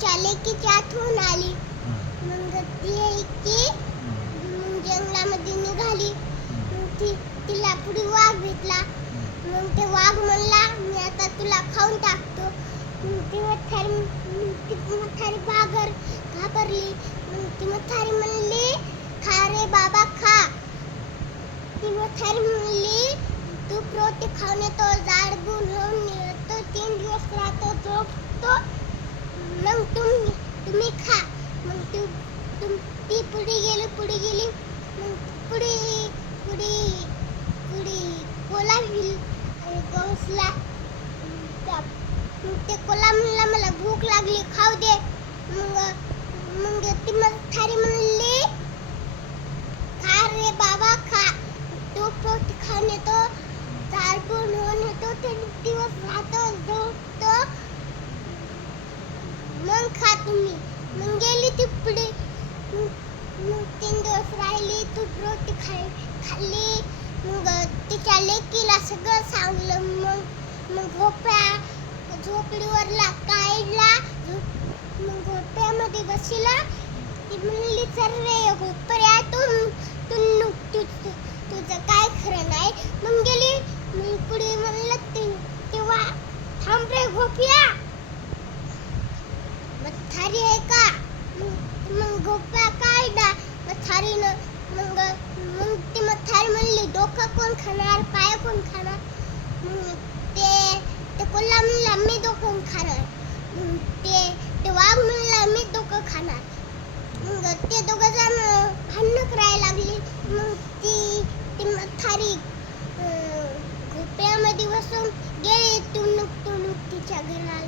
तिच्या लेकीची आठवण आली. मग ती जंगलामध्ये निघाली. मग तिला पुढे वाघ भेटला. मग ते वाघ म्हणला, मी आता तुला खाऊन टाकतो. ती म्हातारी घाबरली. मग ती म्हातारी म्हणली, खा रे बाबा खा. ती म्हातारी म्हणली, तू रोटी खाऊन येतो, जाड गुण होऊन येतो, 3 दिवस राहतो, झोपतो, मग तुम्ही खा. मग ती पुढे गेली. मग पुढे कोल्हा गवसला. ते कोल्हा म्हणला, मला भूक लागली, खाऊ दे. मग ती म्हातारी म्हणली, खा रे बाबा खा. तू रोटी खाऊन येतो, जाड गुण होऊन येतो, 3 दिवस राहतो, झोपतो, मग खा तुम्ही. मग गेली ती पुढे. मग 3 दिवस राहिली, तू रोटी खाल्ली. मग तिच्या लेकीला सगळं सांगलं. मग भोपळा झोपडीवर काढला. मग झोपड्यामध्ये बसला. ती म्हणली, चल रे भोपळ्या, तुझं काय खरं नाही. मग गेली. मग पुढे म्हणलं तेव्हा, थांब रे भोपळ्या, म्हातारी आहे का. मग भोपळा काढला म्हातारीनं. मग ती म्हातारी म्हणली, डोकं कोण खाणार, पाय कोण खाणार. ते कोल्हा म्हणला, मी डोकं खाणार. ते वाघ म्हणला, मी डोकं खाणार. मग ते दोघं जण भांडण करायला लागली. मग ती म्हातारी भोपळ्यामध्ये बसून गेली तुणूक तिच्या घरात.